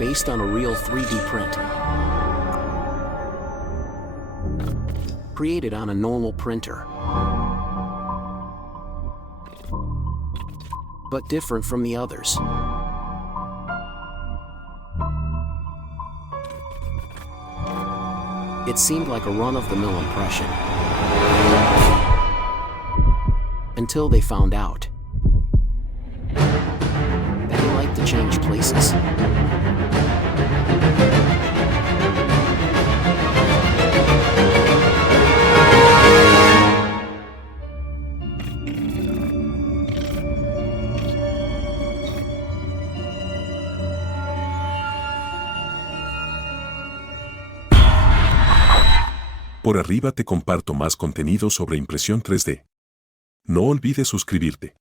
based on a real 3D print. Created on a normal printer. But different from the others. It seemed like a run-of-the-mill impression. Until they found out that he liked to change places. Por arriba te comparto más contenido sobre impresión 3D. No olvides suscribirte.